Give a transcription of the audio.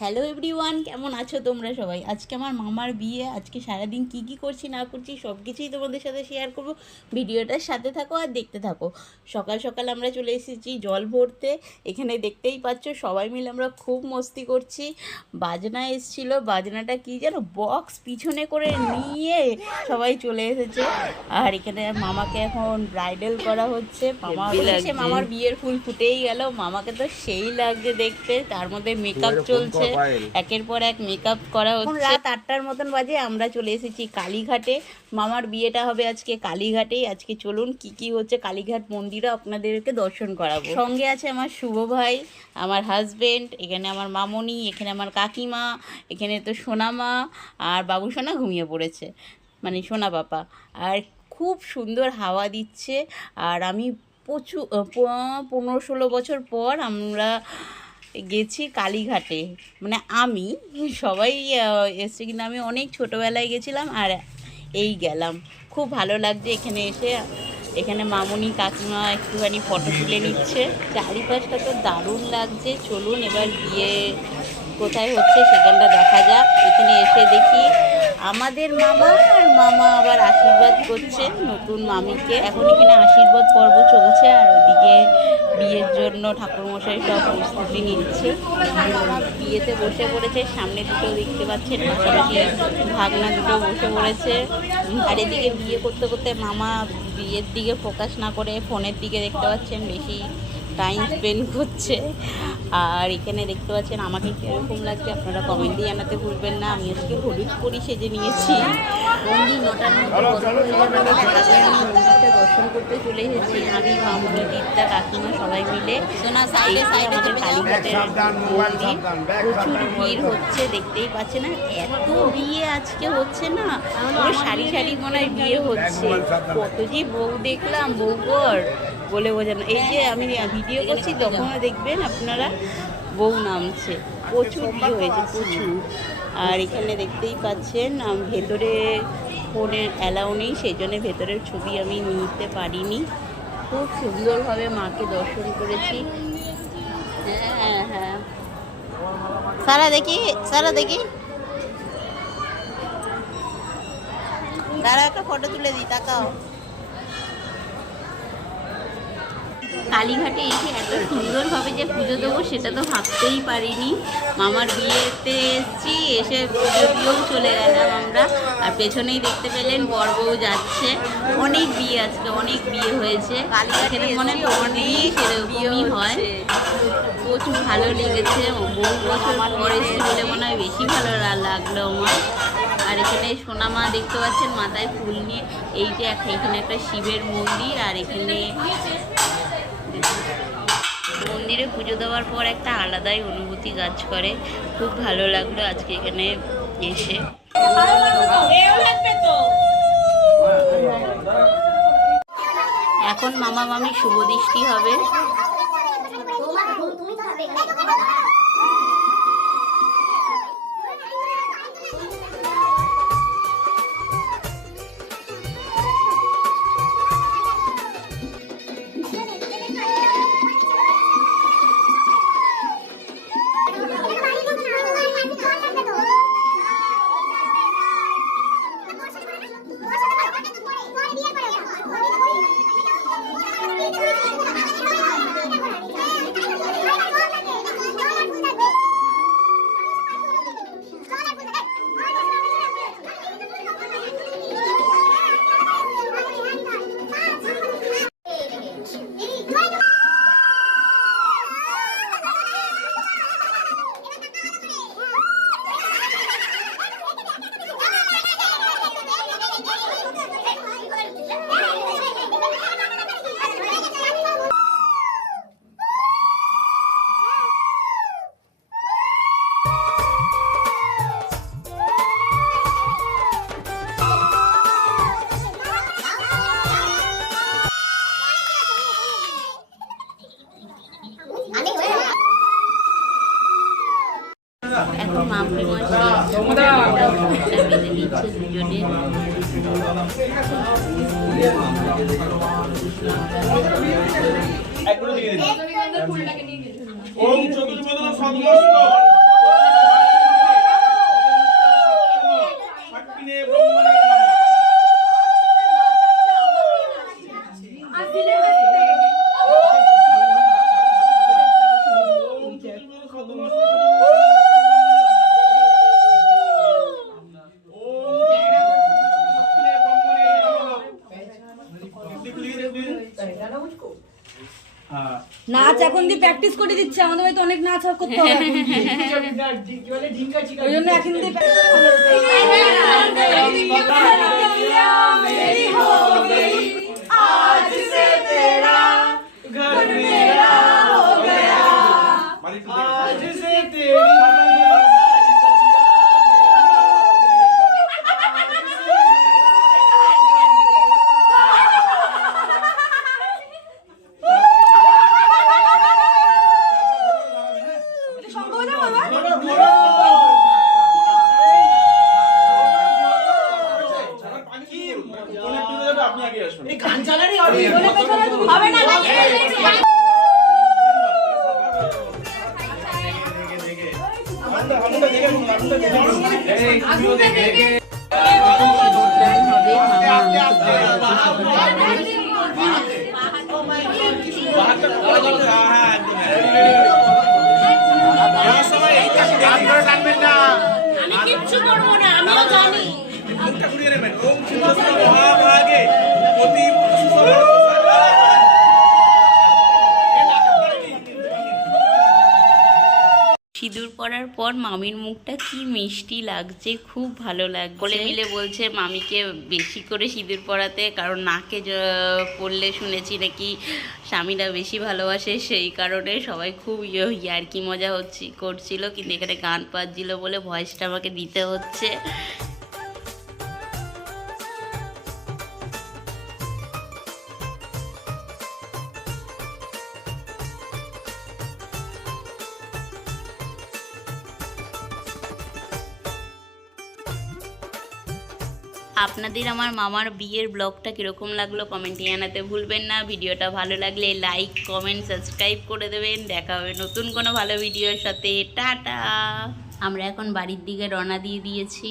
Hello everyone, কেমন আছো তোমরা সবাই? আজকে আমার মামার বিয়ে। আজকে সারাদিন কি করছি না করছি সব কিছুই তোমাদের সাথে শেয়ার করব। ভিডিওটার সাথে থাকো আর দেখতে থাকো। সকাল সকাল আমরা চলে এসেছি জল ভরতে। এখানে দেখতেই পাচ্ছ সবাই মিলে আমরা খুব মস্তি করছি। বাজনা এসেছিল, বাজনাটা কি যেন বক্স পিছনে করে নিয়ে সবাই চলে এসেছে। আর এখানে মামাকে এখন ব্রাইডাল করা হচ্ছে। মামার বিয়ের ফুল ফুটেই গেল। মামাকে তো সেই লাগছে দেখতে, তার মধ্যে মেকআপ চলছে, একের পর এক মেকআপ করা হচ্ছে। রাত 8টার মতন বাজে। আমরা চলে এসেছি কালীঘাটে। মামার বিয়েটা হবে আজকে কালীঘাটেই। আজকে চলুন কি হচ্ছে কালীঘাট মন্দিরে আপনাদেরকে দর্শন করাবো। সঙ্গে আছে আমার শুভ ভাই, আমার হাজবেন্ড, এখানে আমার মামনি, এখানে আমার কাকিমা, এখানে তো সোনামা, আর বাবু সোনা ঘুমিয়ে পড়েছে, মানে সোনা পাপা। আর খুব সুন্দর হাওয়া দিচ্ছে। আর আমি 15-16 বছর পর আমরা গেছি কালীঘাটে, মানে আমি, সবাই এসছে কিন্তু আমি অনেক ছোটোবেলায় গেছিলাম আর এই গেলাম। খুব ভালো লাগছে এখানে এসে। এখানে মামনি কাকিমা একটুখানি ফটো তুলে নিচ্ছে। চারিপাশটা তো দারুণ লাগছে। চলুন এবার বিয়ে কোথায় হচ্ছে সেখানটা দেখা যাক। এখানে এসে দেখি আমাদের মামা আর মামা আবার আশীর্বাদ করছে নতুন মামিকে। এখন এখানে আশীর্বাদ পর্ব চলছে আর ওদিকে বিয়ের জন্য ঠাকুরমশাই সব প্রস্তুতি নিচ্ছে। মামা বিয়েতে বসে পড়েছে, সামনে দুটো দেখতে পাচ্ছেন, পাশাপাশি ভাগনা দুটো বসে পড়েছে। আর এদিকে বিয়ে করতে করতে মামা বিয়ের দিকে ফোকাস না করে ফোনের দিকে দেখতে পাচ্ছেন বেশি টাইম স্পেন্ড করছে। আর এখানে দেখতে পাচ্ছেন আমাকে কীরকম লাগছে আপনারা কমেন্টে জানাতে ভুলবেন না। আমি আজকে হলুদ পরি সেজে নিয়েছি। মন্দির 9টার মধ্যে মন্দিরটা দর্শন করতে চলে এসেছি আমি, মামনি, দিদা, কাকিমা সবাই মিলে। আমাদের কালীঘাটের মন্দির। প্রচুর ভিড় হচ্ছে, দেখতেই পাচ্ছে না এত বিয়ে আজকে হচ্ছে না, পুরো সারি সারি মনে হয় বিয়ে হচ্ছে। কত যে বউ দেখলাম, বউবর বলে বোঝানো। এই যে আমি ভিডিও করছি তখনও দেখবেন আপনারা বউ নামছে। প্রচুর বিয়ে হয়েছে, প্রচুর। আর এখানে দেখতেই পাচ্ছেন ভেতরে ফোনের অ্যালাউ নেই, সেই জন্য ভেতরের ছবি আমি নিতে পারিনি। খুব সুন্দরভাবে মাকে দর্শন করেছি। হ্যাঁ হ্যাঁ, সারা দেখি তারা একটা ফটো তুলে দিই, তাকাও। কালীঘাটে এসে এত সুন্দরভাবে যে পুজো দেবো সেটা তো ভাবতেই পারিনি। মামার বিয়েতে এসেছি, এসে পুজো দিয়েও চলে গেলাম আমরা। আর পেছনেই দেখতে পেলেন বর বউ যাচ্ছে। অনেক বিয়ে আজকে, অনেক বিয়ে হয়েছে। কালীঘাটে মনে হয় অনেক সেরকমই হয়। প্রচুর ভালো লেগেছে। বহু বছর পর এসেছি বলে মনে হয় বেশি ভালো লাগলো আমার। আর এখানে সোনামা দেখতে পাচ্ছেন মাথায় ফুল নিয়ে। এই যে এখানে একটা শিবের মন্দির, আর এখানে মন্দিরে পুজো দেওয়ার পর একটা আলাদাই অনুভূতি কাজ করে। খুব ভালো লাগলো আজকে এখানে এসে। এখন মামা মামি শুভ দৃষ্টি হবে। এখন মামনি বেঁধে দিচ্ছে দুজনে। ওম চতুর্বেদ নাচ এখন দিয়ে প্র্যাকটিস করে দিচ্ছে, আমাদের বাড়িতে অনেক নাচ করতে হবে, ওই জন্য এখন দিয়ে কিচ্ছু করবো না, আমিও জানি। সিঁদুর পরার পর মামির মুখটা কি মিষ্টি লাগছে, খুব ভালো লাগছে। বলে মিলে বলছে মামিকে বেশি করে সিঁদুর পরাতে, কারণ নাকে পড়লে শুনেছি নাকি স্বামীরা বেশি ভালোবাসে, সেই কারণে সবাই খুব ইয়ার্কি মজা করছিল। কিন্তু এখানে গান বাজছিল বলে ভয়েসটা আমাকে দিতে হচ্ছে। আপনাদের আমার মামার বিয়ের ব্লগটা কীরকম লাগলো কমেন্টে জানাতে ভুলবেন না। ভিডিওটা ভালো লাগলে লাইক কমেন্ট সাবস্ক্রাইব করে দেবেন। দেখা হবে নতুন কোনো ভালো ভিডিওর সাথে। টাটা। আমরা এখন বাড়ির দিকে রওনা দিয়ে দিয়েছি।